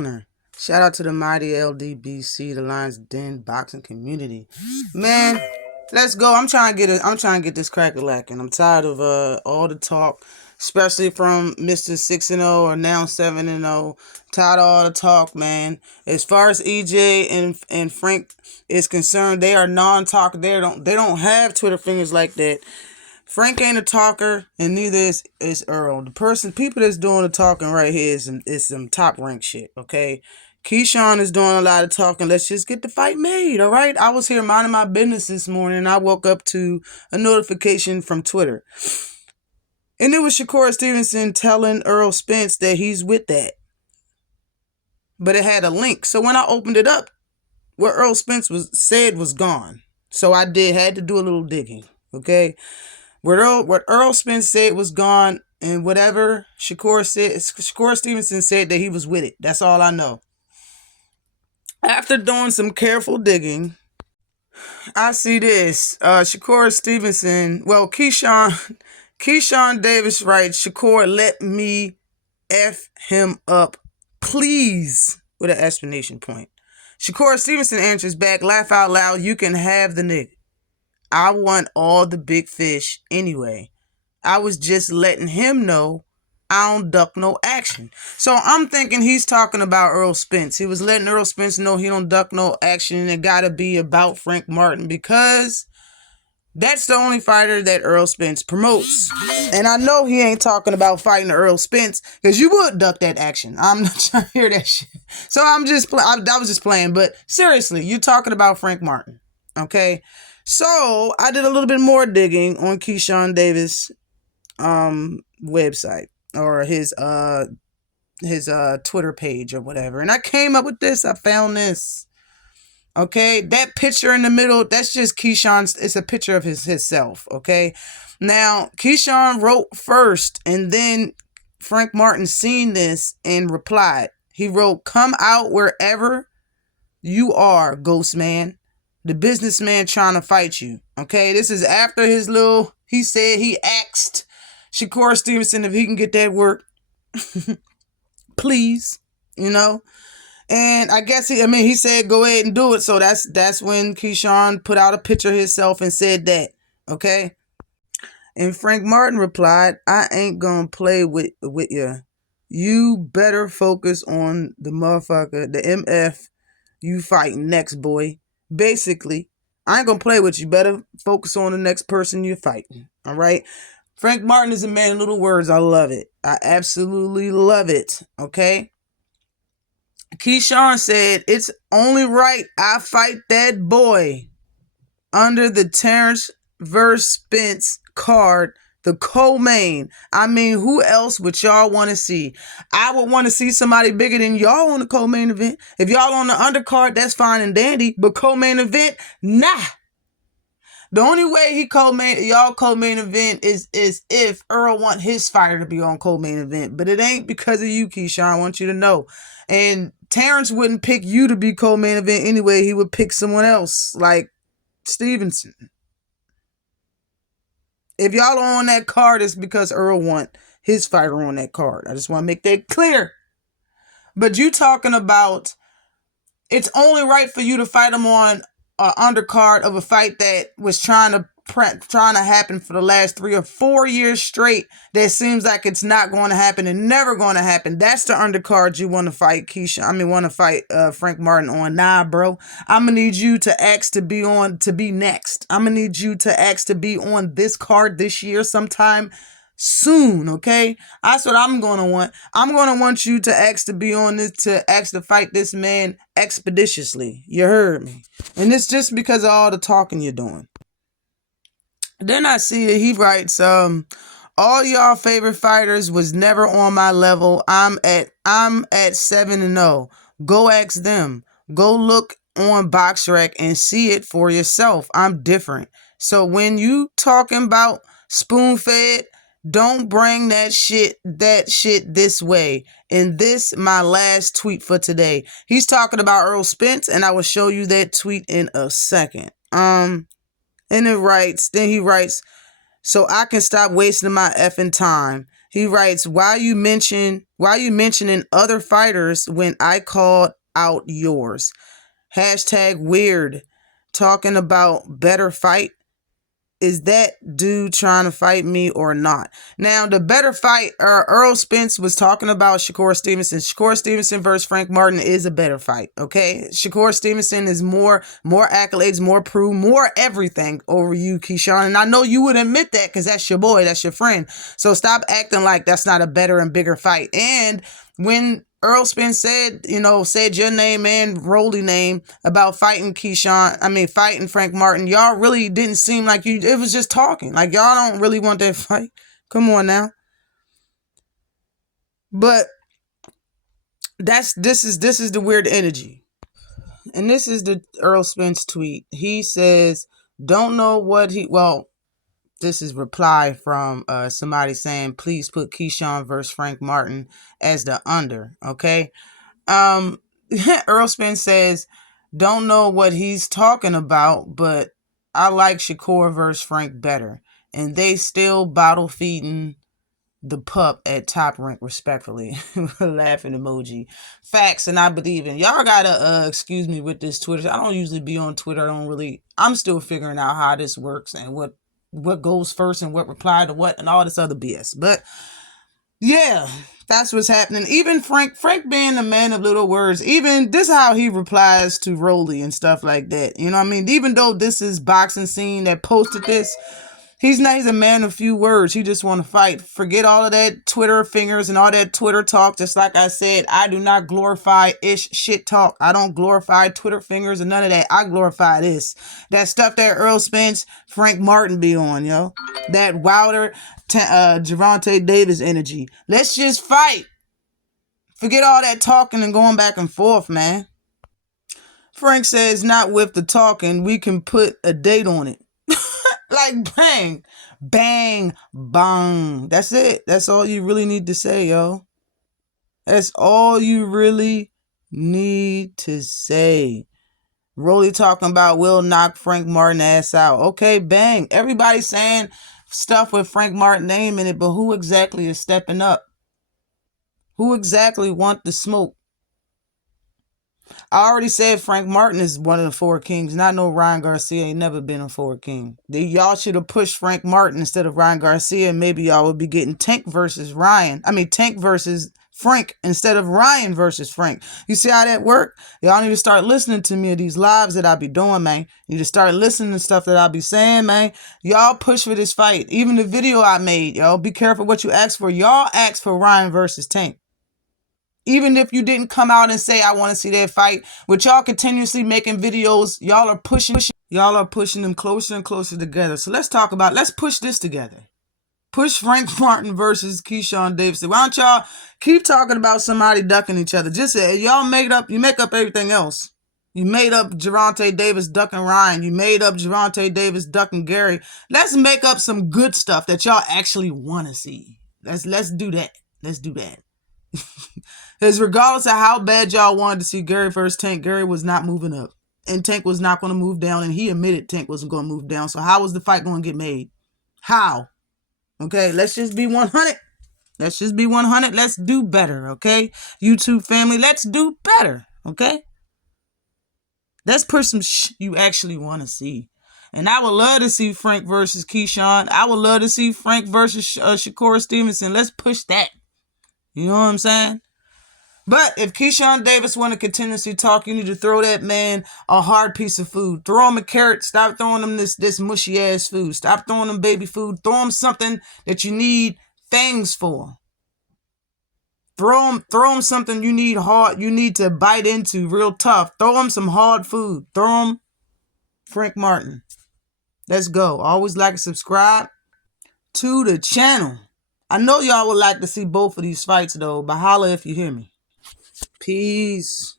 owner. Shout out to the mighty LDBC, the Lions Den boxing community. Man, let's go. I'm trying to get this cracker lacking. I'm tired of all the talk, especially from Mr. 6-0 or now 7-0. Tired of all the talk, man. As far as EJ and Frank is concerned, they are non-talker. They don't have Twitter fingers like that. Frank ain't a talker, and neither is Earl. People that's doing the talking right here is some top rank shit, okay? Keyshawn is doing a lot of talking. Let's just get the fight made, all right? I was here minding my business this morning, and I woke up to a notification from Twitter. And it was Shakur Stevenson telling Earl Spence that he's with that. But it had a link. So when I opened it up, what Earl Spence said was gone. So I had to do a little digging, okay? What Earl Spence said was gone, and whatever Shakur Stevenson said that he was with it. That's all I know. After doing some careful digging, I see this. Shakur Stevenson, Keyshawn Davis writes, Shakur, let me F him up, please, with an explanation point. Shakur Stevenson answers back, laugh out loud, you can have the nigga. I want all the big fish anyway. I was just letting him know I don't duck no action. So I'm thinking he's talking about Earl Spence. He was letting Earl Spence know he don't duck no action, and it gotta be about Frank Martin because that's the only fighter that Earl Spence promotes. And I know he ain't talking about fighting Earl Spence because you would duck that action. I'm not trying to hear that shit. So I was just playing. But seriously, you're talking about Frank Martin, okay? So I did a little bit more digging on Keyshawn Davis website or his Twitter page or whatever. And I came up with this. I found this. Okay, that picture in the middle, that's just Keyshawn's. It's a picture of himself. Okay, now Keyshawn wrote first, and then Frank Martin seen this and replied. He wrote, "Come out wherever you are, Ghost Man. The businessman trying to fight you." Okay, this is after he said he asked Shakur Stevenson if he can get that work. Please, And I guess he said go ahead and do it. So that's when Keyshawn put out a picture of himself and said that. Okay. And Frank Martin replied, I ain't gonna play with you. You better focus on the motherfucker, the MF you fighting next, boy. Basically, I ain't gonna play with you. Better focus on the next person you're fighting. All right. Frank Martin is a man of little words. I love it. I absolutely love it. Okay. Keyshawn said, it's only right I fight that boy under the Terrence vs. Spence card, the co-main. I mean, who else would y'all want to see? I would want to see somebody bigger than y'all on the co-main event. If y'all on the undercard, that's fine and dandy, but co-main event, nah. The only way y'all co-main event is if Earl want his fighter to be on co-main event. But it ain't because of you, Keyshawn. I want you to know. And Terrence wouldn't pick you to be co-main event anyway. He would pick someone else like Stevenson. If y'all are on that card, it's because Earl want his fighter on that card. I just want to make that clear. But you talking about it's only right for you to fight him on an undercard of a fight that was trying to happen for the last 3 or 4 years straight. That seems like it's not going to happen and never going to happen. That's the undercard you want to fight Frank Martin on. Nah, bro. I'm gonna need you to ask to be next. I'm gonna need you to ask to be on this card this year sometime soon. Okay, that's what I'm gonna want. I'm gonna want you to ask to be on this, to ask to fight this man expeditiously. You heard me. And it's just because of all the talking you're doing. Then I see that he writes, all y'all favorite fighters was never on my level. I'm at 7-0. Go ask them. Go look on BoxRec and see it for yourself. I'm different. So when you talking about spoon-fed, don't bring that shit this way. And this my last tweet for today. He's talking about Earl Spence, and I will show you that tweet in a second. And then he writes, so I can stop wasting my effing time. He writes, why you mentioning other fighters when I called out yours? Hashtag weird. Talking about better fight. Is that dude trying to fight me or not? Now, the better fight, Earl Spence was talking about Shakur Stevenson. Shakur Stevenson versus Frank Martin is a better fight, okay? Shakur Stevenson is more accolades, more proof, more everything over you, Keyshawn. And I know you would admit that because that's your boy, that's your friend. So stop acting like that's not a better and bigger fight. And when Earl Spence said your name and Rolly name about fighting fighting Frank Martin, y'all really didn't seem like it was just talking. Like, y'all don't really want that fight. Come on now. But this is the weird energy. And this is the Earl Spence tweet. He says, don't know what this is reply from somebody saying, please put Keyshawn versus Frank Martin as the under, okay? Earl Spence says, don't know what he's talking about, but I like Shakur versus Frank better. And they still bottle feeding the pup at Top Rank, respectfully. Laughing emoji. Facts, and I believe in. Y'all gotta excuse me with this Twitter. I don't usually be on Twitter. I'm still figuring out how this works and what goes first and what reply to what and all this other BS. But yeah, that's what's happening. Even Frank being a man of little words, even this is how he replies to Rolly and stuff like that. You know what I mean? Even though this is Boxing Scene that posted this, he's a man of few words. He just want to fight. Forget all of that Twitter fingers and all that Twitter talk. Just like I said, I do not glorify shit talk. I don't glorify Twitter fingers and none of that. I glorify this. That stuff that Earl Spence, Frank Martin be on, yo. That Wilder, Gervonta Davis energy. Let's just fight. Forget all that talking and going back and forth, man. Frank says, not with the talking. We can put a date on it. Like, bang, bang, bang. That's it. That's all you really need to say, yo. That's all you really need to say. Rolly talking about will knock Frank Martin ass out. Okay, bang. Everybody's saying stuff with Frank Martin name in it, but who exactly is stepping up? Who exactly want the smoke? I already said Frank Martin is one of the four kings. And I know Ryan Garcia ain't never been a four king. Y'all should have pushed Frank Martin instead of Ryan Garcia. And maybe y'all would be getting Tank versus Frank instead of Ryan versus Frank. You see how that work? Y'all need to start listening to me of these lives that I be doing, man. You need to start listening to stuff that I be saying, man. Y'all push for this fight. Even the video I made, y'all be careful what you ask for. Y'all ask for Ryan versus Tank. Even if you didn't come out and say, I want to see that fight, with y'all continuously making videos, y'all are pushing them closer and closer together. So let's push this together. Push Frank Martin versus Keyshawn Davis. Why don't y'all keep talking about somebody ducking each other? Just say, you make up everything else. You made up Gervonta Davis ducking Ryan. You made up Gervonta Davis ducking Gary. Let's make up some good stuff that y'all actually want to see. Let's do that. Let's do that. Because regardless of how bad y'all wanted to see Gary versus Tank, Gary was not moving up. And Tank was not going to move down. And he admitted Tank wasn't going to move down. So how was the fight going to get made? How? Okay, let's just be 100. Let's just be 100. Let's do better, okay? YouTube family, let's do better, okay? Let's put some you actually want to see. And I would love to see Frank versus Keyshawn. I would love to see Frank versus Shakur Stevenson. Let's push that. You know what I'm saying? But if Keyshawn Davis want to continuously talk, you need to throw that man a hard piece of food. Throw him a carrot. Stop throwing him this mushy ass food. Stop throwing him baby food. Throw him something that you need fangs for. Throw him something you need hard. You need to bite into real tough. Throw him some hard food. Throw him Frank Martin. Let's go. Always like and subscribe to the channel. I know y'all would like to see both of these fights though, but holla if you hear me. Peace.